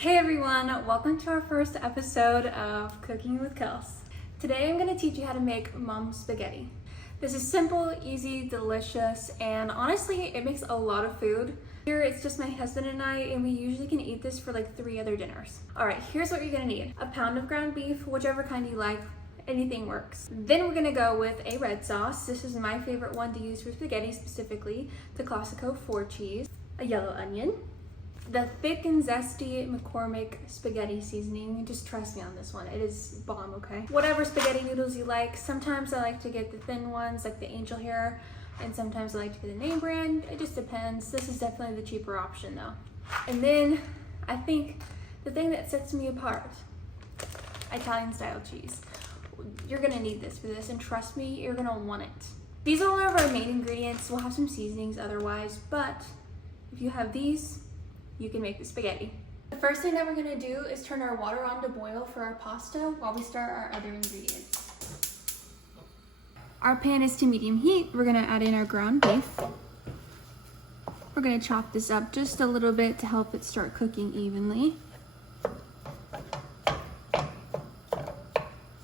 Hey everyone, welcome to our first episode of Cooking with KELS. Today I'm going to teach you how to make mom spaghetti. This is simple, easy, delicious, and honestly it makes a lot of food. Here it's just my husband and I, and we usually can eat this for like 3 other dinners. Alright, here's what you're going to need. A pound of ground beef, whichever kind you like. Anything works. Then we're gonna go with a red sauce. This is my favorite one to use for spaghetti, specifically the Classico 4 cheese. A yellow onion. The thick and zesty McCormick spaghetti seasoning. Just trust me on this one. It is bomb, okay? Whatever spaghetti noodles you like. Sometimes I like to get the thin ones like the angel hair, and sometimes I like to get the name brand. It just depends. This is definitely the cheaper option though. And then I think the thing that sets me apart, Italian style cheese. You're gonna need this for this, and trust me, you're gonna want it. These are all of our main ingredients. We'll have some seasonings otherwise, but if you have these, you can make the spaghetti. The first thing that we're gonna do is turn our water on to boil for our pasta while we start our other ingredients. Our pan is to medium heat. We're gonna add in our ground beef. We're gonna chop this up just a little bit to help it start cooking evenly.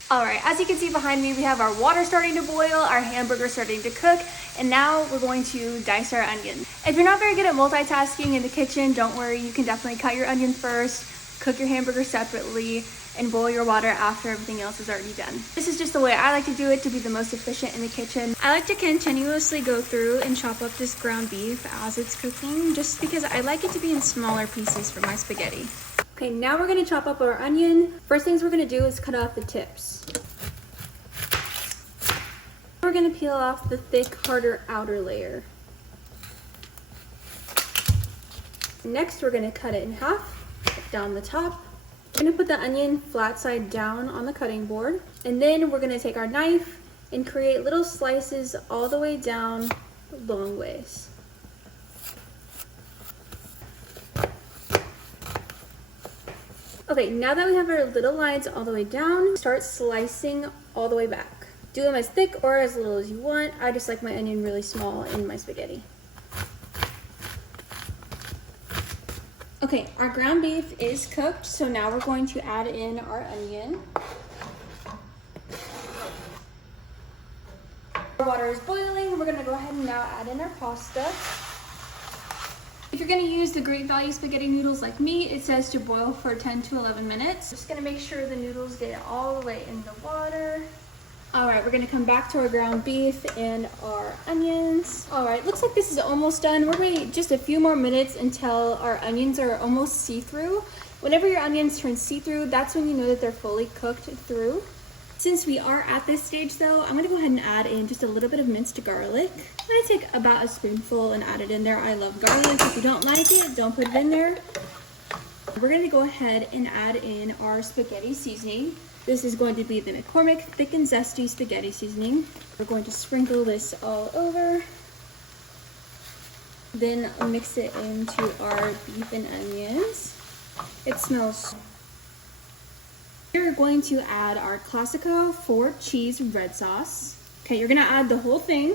All right, as you can see behind me, we have our water starting to boil, our hamburger starting to cook, and now we're going to dice our onions. If you're not very good at multitasking in the kitchen, don't worry, you can definitely cut your onion first, cook your hamburger separately, and boil your water after everything else is already done. This is just the way I like to do it to be the most efficient in the kitchen. I like to continuously go through and chop up this ground beef as it's cooking, just because I like it to be in smaller pieces for my spaghetti. Okay, now we're gonna chop up our onion. First things we're gonna do is cut off the tips. We're gonna peel off the thick, harder outer layer. Next, we're gonna cut it in half, down the top. We're gonna put the onion flat side down on the cutting board. And then we're gonna take our knife and create little slices all the way down, long ways. Okay, now that we have our little lines all the way down, start slicing all the way back. Do them as thick or as little as you want. I just like my onion really small in my spaghetti. Okay, our ground beef is cooked, so now we're going to add in our onion. Our water is boiling. We're gonna go ahead and now add in our pasta. If you're gonna use the Great Value spaghetti noodles like me, it says to boil for 10 to 11 minutes. Just gonna make sure the noodles get all the way in the water. All right, we're gonna come back to our ground beef and our onions. All right, looks like this is almost done. We're waiting just a few more minutes until our onions are almost see-through. Whenever your onions turn see-through, that's when you know that they're fully cooked through. Since we are at this stage though, I'm gonna go ahead and add in just a little bit of minced garlic. I'm gonna take about a spoonful and add it in there. I love garlic. If you don't like it, don't put it in there. We're gonna go ahead and add in our spaghetti seasoning. This is going to be the McCormick Thick and Zesty Spaghetti Seasoning. We're going to sprinkle this all over. Then mix it into our beef and onions. It smells. We're going to add our Classico 4 cheese red sauce. Okay, you're gonna add the whole thing.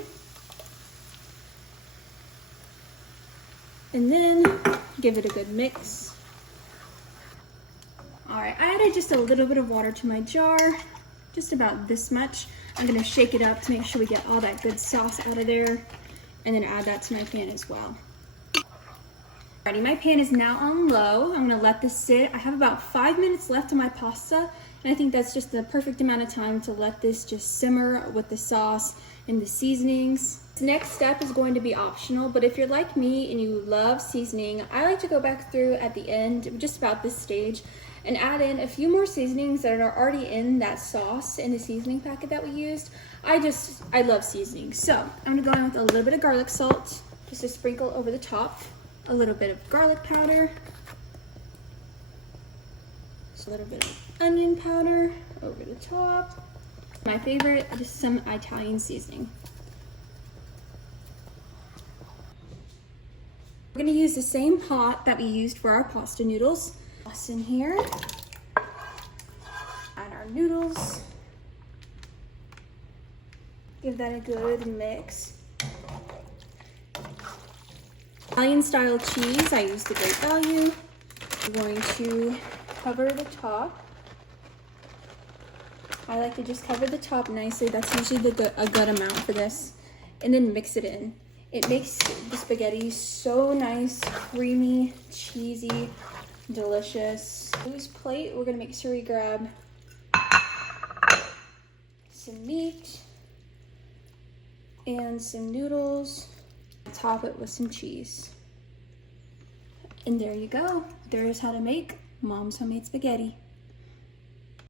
And then give it a good mix. All right, I added just a little bit of water to my jar, just about this much. I'm gonna shake it up to make sure we get all that good sauce out of there, and then add that to my pan as well. Alrighty, my pan is now on low. I'm gonna let this sit. I have about 5 minutes left on my pasta, and I think that's just the perfect amount of time to let this just simmer with the sauce and the seasonings. This next step is going to be optional, but if you're like me and you love seasoning, I like to go back through at the end, just about this stage, and add in a few more seasonings that are already in that sauce in the seasoning packet that we used. I love seasoning. So I'm gonna go in with a little bit of garlic salt, just to sprinkle over the top, a little bit of garlic powder, just a little bit of onion powder over the top. My favorite, just some Italian seasoning. We're gonna use the same pot that we used for our pasta noodles. Toss in here, add our noodles, give that a good mix. Italian style cheese, I used the Great Value. We're going to cover the top. I like to just cover the top nicely. That's usually a good amount for this. And then mix it in. It makes the spaghetti so nice, creamy, cheesy, delicious. Loose plate, we're gonna make sure we grab some meat and some noodles. Top it with some cheese. And there you go. There's how to make Mom's homemade spaghetti.